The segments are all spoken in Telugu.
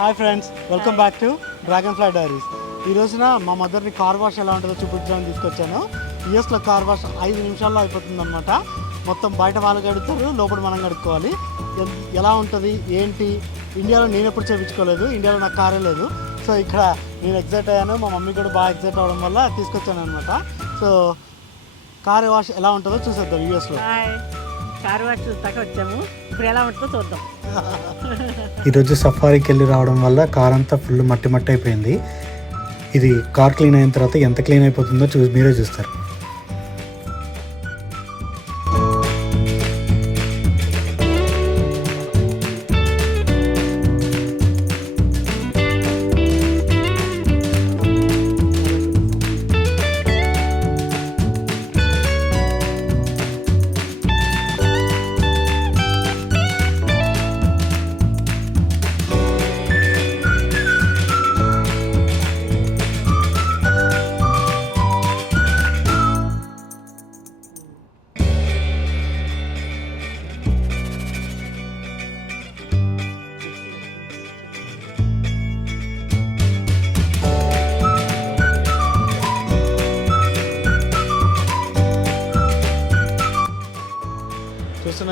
Hi friends welcome back to dragonfly diaries. ఈ రోజున మా మదర్ని కార్ వాష్ ఎలా ఉంటుందో చూపించడానికి తీసుకొచ్చాను. యూఎస్లో కార్ వాష్ ఐదు నిమిషాల్లో అయిపోతుంది అనమాట మొత్తం బయట వాళ్ళు కడుగుతారు లోపల మనం కడుక్కోవాలి. ఎలా ఉంటుంది ఏంటి? ఇండియాలో నేను ఎప్పుడు చేయించుకోలేదు ఇండియాలో నాకు కారే లేదు. సో ఇక్కడ నేను ఎగ్జైట్ అయ్యాను. మా మమ్మీ కూడా బాగా ఎగ్జైట్ అవ్వడం వల్ల తీసుకొచ్చాను అనమాట సో కార్ వాష్ ఎలా ఉంటుందో చూసేద్దాం యూఎస్లో కారు వాష్ చూస్తాక వచ్చాము. ఇప్పుడు ఎలా ఉంటుందో చూద్దాం. ఈరోజు సఫారీకి వెళ్ళి రావడం వల్ల కార్ అంతా ఫుల్ మట్టి మట్టి అయిపోయింది. ఇది కార్ క్లీన్ అయిన తర్వాత ఎంత క్లీన్ అయిపోతుందో చూ మీరే చూస్తారు.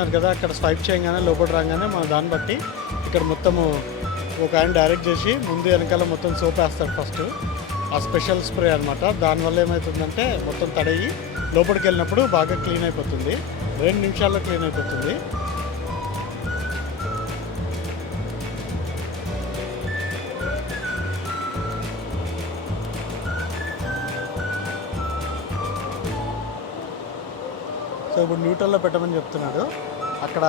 ఉంటుంది కదా అక్కడ స్వైప్ చేయగానే లోపల రాగానే మన దాన్ని బట్టి ఇక్కడ మొత్తము ఒక ఆయన డైరెక్ట్ చేసి ముందు వెనకాల మొత్తం సోప్ వేస్తాడు ఫస్ట్ ఆ స్పెషల్ స్ప్రే అనమాట దానివల్ల ఏమవుతుందంటే మొత్తం తడయి లోపలికి వెళ్ళినప్పుడు బాగా క్లీన్ అయిపోతుంది. రెండు నిమిషాల్లో క్లీన్ అయిపోతుంది. సో ఇప్పుడు న్యూట్రల్లో పెట్టమని చెప్తున్నాడు. అక్కడ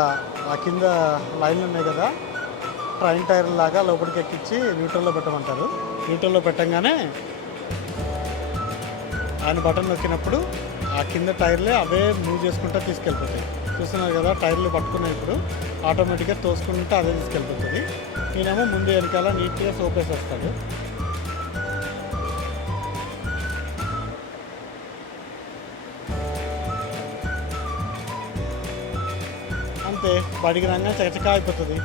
ఆ కింద లైన్లు ఉన్నాయి కదా ట్రైన్ టైర్ లాగా లోపలికి ఎక్కించి న్యూట్రల్లో పెట్టమంటారు. న్యూట్రల్లో పెట్టంగానే ఆయన బటన్ నొక్కినప్పుడు ఆ కింద టైర్లే అవే మూవ్ చేసుకుంటూ తీసుకెళ్ళిపోతాయి. చూస్తున్నారు కదా టైర్లు పట్టుకున్నాయి ఇప్పుడు. ఆటోమేటిక్గా తోసుకుంటే అదే తీసుకెళ్ళిపోతుంది నేనేమో ముందు వెనకాల నీట్గా సోప్ అంతే బడికి రంగా చకచక అయిపోతుంది.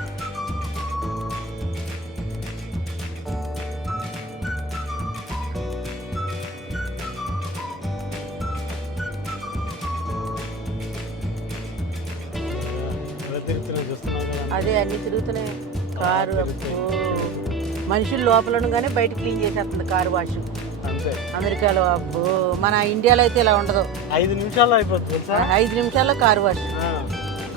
అదే అన్ని తిరుగుతున్నాయి. కారు. మనుషులు లోపల ఉండగానే బయట క్లీన్ చేసేస్తుంది కారు వాష్. అమెరికాలో అబ్బో. మన ఇండియాలో అయితే ఇలా ఉండదు. ఐదు నిమిషాల్లో అయిపోతుంది ఐదు నిమిషాల్లో కారు వాష్.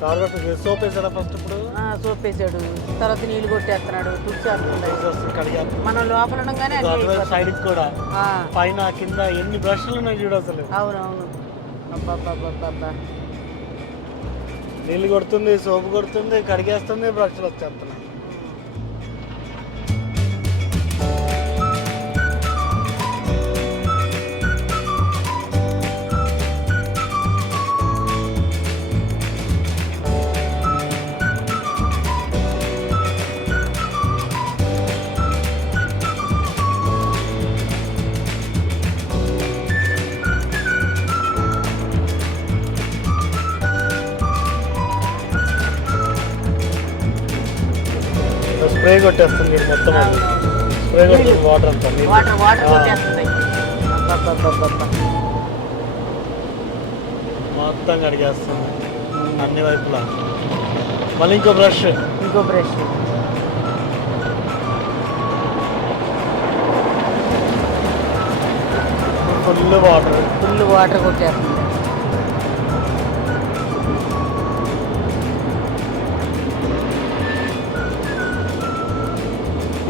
కారు సోప్ వేసాడా ఫస్ట్ ఇప్పుడు? ఆ, సోప్ వేసాడు తర్వాత నీళ్ళు కొట్టేస్తున్నాడు. తుడిచేస్తున్నాడు మనం లోపల ఉండగానే. సైడ్కి కూడా. పైన కింద ఎన్ని బ్రష్లు ఉన్నాయి చూడు అసలు. అవునవును. అబ్బా నీళ్ళు కొడుతుంది సోపు కొడుతుంది కడిగేస్తుంది బ్రష్లు వచ్చేస్తున్నాయి. స్ప్రే కొట్టేస్తుంది మొత్తం అది. స్ప్రే కొడుతుంది వాటర్ అంతా నీళ్ళు. వాటర్ వాటర్ ఆ, కొట్టేస్తుంది. మొత్తం కడిగేస్తుంది. అన్ని వైపులా. మళ్ళీ ఇంకో బ్రష్. ఇంకో brush. Full water. Full water కొట్టేస్తుంది.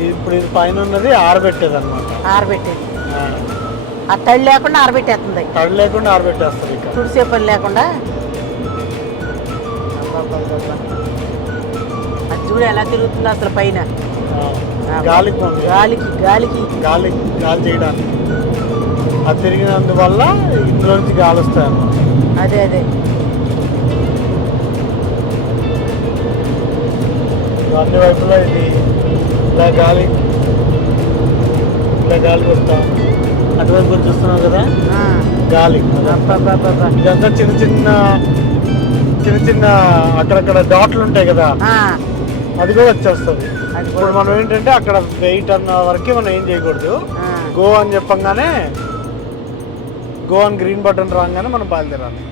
ఇప్పుడు ఇది పైన ఉన్నది ఆరబెట్టేది అనమాట ఆరబెట్టేది. ఆ. తడి లేకుండా ఆరబెట్టేస్తుంది. తడి లేకుండా ఆరబెట్టేస్తారు ఇక. తుడిసే పని లేకుండా. అది చూడు ఎలా తిరుగుతుందో అసలు పైన. గాలికి గాలికి గాలికి. గాలి గాలి చేయడానికి. అది తిరిగినందువల్ల ఇందులో నుంచి గాలి వస్తాయి అన్నమాట అదే అదే. అన్ని వైపులా ఇది ఇలా గాలి ఇలా గాలి వస్తా అటువైపు చూస్తున్నావు కదా? గాలి. ఇదంతా చిన్న చిన్న చిన్న చిన్న అక్కడక్కడ డాట్లు ఉంటాయి కదా? అది కూడా వచ్చేస్తుంది. ఇప్పుడు మనం ఏంటంటే అక్కడ వెయిట్ అన్న వరకే మనం ఏం చేయకూడదు. గో అని చెప్పంగానే గో అని గ్రీన్ బటన్ రాగానే మనం బయలుదేరాలి.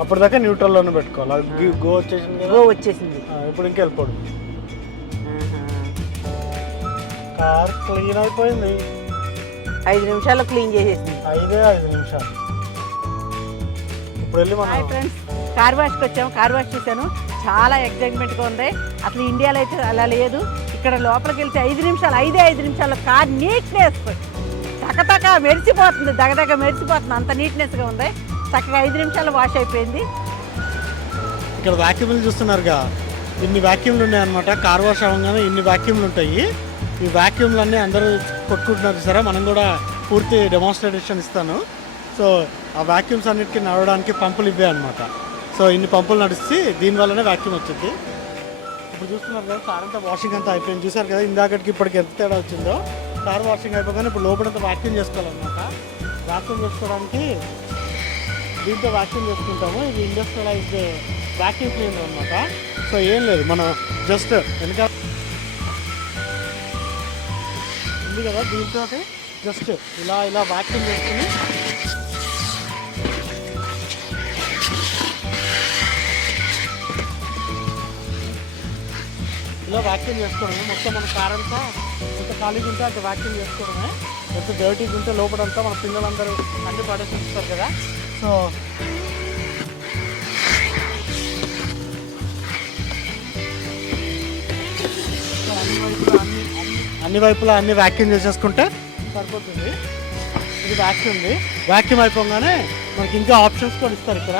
అప్పటిదాకా న్యూట్రల్లోనే పెట్టుకోవాలి గి- వచ్చేసింది గో వచ్చేసింది. ఇప్పుడు ఆహా. కార్ క్లీన్ అయిపోయింది ఐదు నిమిషాల్లో క్లీన్ చేసేసింది. ఐదే ఐదు నిమిషాలు. ఇప్పుడు వెళ్ళి హాయ్ మనం ఫ్రెండ్స్ కార్ వాష్కి వచ్చాము కార్ వాష్ చూశాను. చాలా ఎగ్జైట్మెంట్గా ఉంది. అసలు ఇండియాలో అయితే అలా లేదు. ఇక్కడ లోపలికి వెళ్తే ఐదు నిమిషాలు ఐదే ఐదు నిమిషాల్లో కార్ నీట్నెస్ తకతక మెరిసిపోతుంది దగదగ మెరిసిపోతుంది. అంత నీట్నెస్గా ఉంది. చక్కగా ఐదు నిమిషాల్లో వాష్ అయిపోయింది. ఇక్కడ వాక్యూమ్లు చూస్తున్నారుగా. ఇన్ని వాక్యూమ్లు ఉన్నాయన్నమాట. కార్ వాష్ అవ్వగానే ఇన్ని వాక్యూమ్లు ఉంటాయి. ఈ వాక్యూమ్లన్నీ అందరూ కొట్టుకుంటున్నారు సరే మనం కూడా పూర్తి డెమాన్స్ట్రేషన్ ఇస్తాను. సో ఆ వాక్యూమ్స్ అన్నిటికీ నడవడానికి పంపులు ఇవే అనమాట సో ఇన్ని పంపులు నడిస్తే దీనివల్లనే వాక్యూమ్ వచ్చింది. ఇప్పుడు చూస్తున్నారు కదా కార్ అంతా వాషింగ్ అంతా అయిపోయింది. చూసారు కదా ఇందాకటికి ఇప్పటికి ఎంత తేడా వచ్చిందో. కార్ వాషింగ్ అయిపోగానే ఇప్పుడు లోపలంతా వాక్యూమ్ చేసుకోవాలన్నమాట. వాక్యూమ్ చేసుకోవడానికి దీంతో వాక్యూమ్ చేసుకుంటాము. ఇది ఇండస్ట్రియలైజ్డ్ వాక్యూమ్ క్లీనర్ అనమాట సో ఏం లేదు మనం జస్ట్ వెనక ఉంది కదా దీంతో జస్ట్ ఇలా ఇలా వాక్యూమ్ చేసుకుని. ఇలా వాక్యూమ్ చేసుకోవడమే. మొత్తం మన కార్ అంతా ఎంత ఖాళీగా ఉంటే అంత వాక్యూమ్ చేసుకోవడమే. ఎంత డర్టీగా ఉంటే లోపలంతా మన పిల్లలందరూ అన్ని పడేసిస్తారు కదా. సో సో అన్ని వైపులా అన్ని అన్ని- వైపులా అన్ని వ్యాక్యూమ్ చేసేసుకుంటే సరిపోతుంది. ఇది వ్యాక్యూమ్ది వ్యాక్యూమ్ అయిపోగానే మనకి ఇంకా ఆప్షన్స్ కూడా ఇస్తారు ఇక్కడ.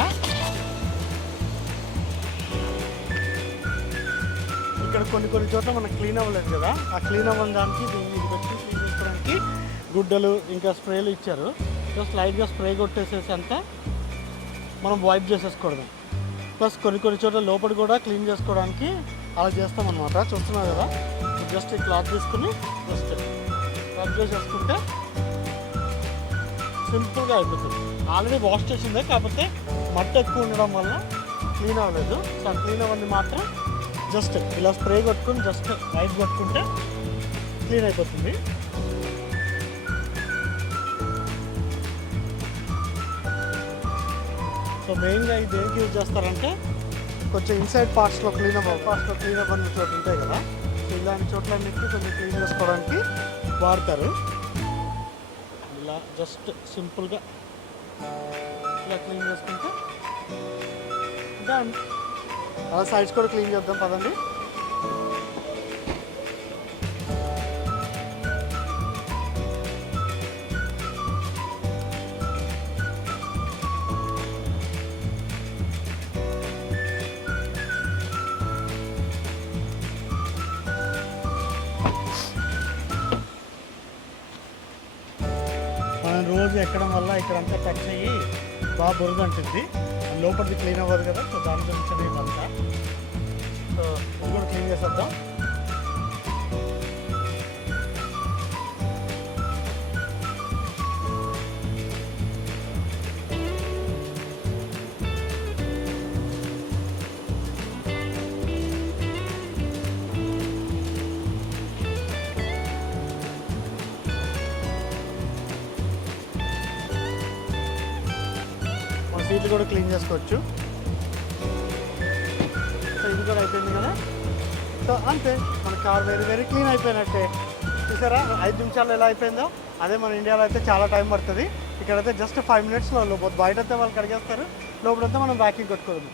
ఇక్కడ కొన్ని కొన్ని చోట్ల మనకు క్లీన్ అవ్వలేదు కదా. ఆ క్లీన్ అవ్వని దానికి దీన్ని ఇది పెట్టి క్లీన్ చేసుకోవడానికి గుడ్డలు ఇంకా స్ప్రేలు ఇచ్చారు. జస్ట్ లైట్గా స్ప్రే కొట్టేసేసి అంతా మనం వైప్ చేసేసుకోవడం ప్లస్ కొన్ని కొన్ని చోట్ల లోపల కూడా క్లీన్ చేసుకోవడానికి అలా చేస్తామన్నమాట. చూస్తున్నారు కదా? జస్ట్ ఈ క్లాత్ తీసుకుని జస్ట్ రబ్ చేసేసుకుంటే సింపుల్గా అయిపోతుంది. ఆల్రెడీ వాష్ చేసిందే కాకపోతే మట్టి ఎక్కువ ఉండడం వల్ల క్లీన్ అవ్వలేదు. సో ఆ క్లీన్ అవ్వండి మాత్రం జస్ట్ ఇలా స్ప్రే కొట్టుకుని జస్ట్ వైట్ కొట్టుకుంటే క్లీన్ అయిపోతుంది. సో మెయిన్గా ఇది దేనికి యూజ్ చేస్తారంటే కొంచెం ఇన్సైడ్ పార్ట్స్లో క్లీన్ అవ్వ పార్ట్స్లో క్లీన్ అవ్వని చోటు ఉంటాయి కదా. ఇలాంటి చోట్లన్నిటికీ కొంచెం క్లీన్ చేసుకోవడానికి వాడతారు. ఇలా జస్ట్ సింపుల్గా ఇలా క్లీన్ చేసుకుంటే డన్. అలా సైడ్స్ కూడా క్లీన్ చేద్దాం పదండి. ఎక్కడం వల్ల ఇక్కడంతా టచ్ అయ్యి బాగా బురద అంటుంది. లోపలిది క్లీన్ అవ్వదు కదా సో దాని గురించి ఇదంతా సో ఇది కూడా క్లీన్ చేసేద్దాం. సీట్లు కూడా క్లీన్ చేసుకోవచ్చు. సో ఇది కూడా అయిపోయింది కదా? సో అంతే మన కార్ వెరీ వెరీ క్లీన్ అయిపోయినట్టే. చూసారా? ఐదు నిమిషాలు ఎలా అయిపోయిందో? అదే మన ఇండియాలో అయితే చాలా టైం పడుతుంది. ఇక్కడైతే జస్ట్ ఫైవ్ మినిట్స్లో లోపల బయట అయితే వాళ్ళు కడిగేస్తారు. లోపలంతా మనం బ్యాకింగ్ కొట్టుకోవడం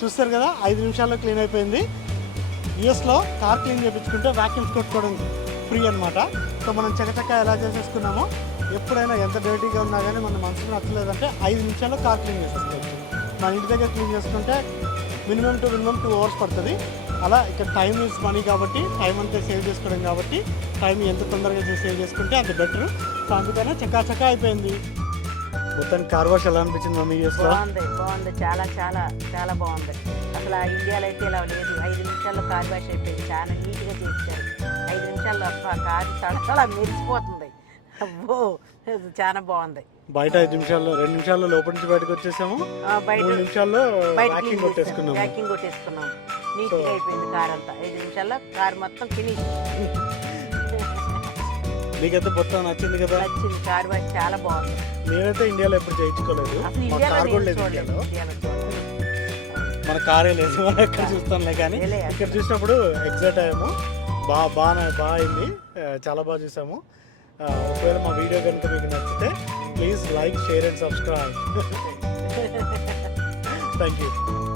చూస్తారు కదా ఐదు నిమిషాల్లో క్లీన్ అయిపోయింది. యూఎస్లో కార్ క్లీన్ చేయించుకుంటే వ్యాక్యూమ్స్ కొట్టుకోవడం ఫ్రీ అనమాట సో మనం చక్కచక్క ఎలా చేసేసుకున్నామో ఎప్పుడైనా ఎంత డర్టీగా ఉన్నా కానీ మన మనసుకు నచ్చలేదంటే ఐదు నిమిషాల్లో కార్ క్లీన్ చేసేసుకోవచ్చు. మన ఇంటి దగ్గర క్లీన్ చేసుకుంటే minimum two minimum two hours పడుతుంది. అలా ఇక్కడ టైం ఈజ్ మనీ కాబట్టి టైం అంతా సేవ్ చేసుకోవడం కాబట్టి టైం ఎంత తొందరగా సేవ్ చేసుకుంటే అంత బెటర్ సో అందుకనే చకాచకా అయిపోయింది. మొత్తం కార్ వాష్ ఎలా అనిపించింది మమ్మీ యూఎస్లో బాగుంది బాగుంది. చాలా చాలా చాలా బాగుంది. అసలు ఆ ఇండియాలో అయితే ఇలా లేదు. ఐదు నిమిషాల్లో కార్ వాష్ అయిపోయింది. చాలా నీట్గా చేస్తారు ఐదు నిమిషాల్లో కార్ చాలా చాలా మెరిసిపోతుంది. అబ్బో చాలా బాగుంది. బయట ఐదు నిమిషాల్లో రెండు నిమిషాల్లో లోపల నుంచి బయటకు వచ్చేసాము. ఆ, బయట మూడు నిమిషాల్లో బయట వాకింగ్ కొట్టేసుకున్నాము. వ్యాకింగ్ కొట్టేసుకున్నాం. నీట్గా అయిపోయింది కార్ అంతా. ఐదు నిమిషాల్లో కార్ మొత్తం ఫినిష్ మీకైతే మొత్తం నచ్చింది కదా? నచ్చింది. కార్ చాలా బాగుంది. నేనైతే ఇండియాలో ఎప్పుడు చేయించుకోలేదు. మా కార్ కూడా లేదు ఇండియాలో. మన కారే లేదు. మనం ఎక్కడ చూస్తాంలే కానీ. ఇక్కడ చూసినప్పుడు ఎగ్జైట్ అయ్యాము. బాగా బాగా బాగా అయింది. చాలా బాగా చూసాము. ఒకవేళ మా వీడియో కనుక మీకు నచ్చితే please like share and subscribe thank you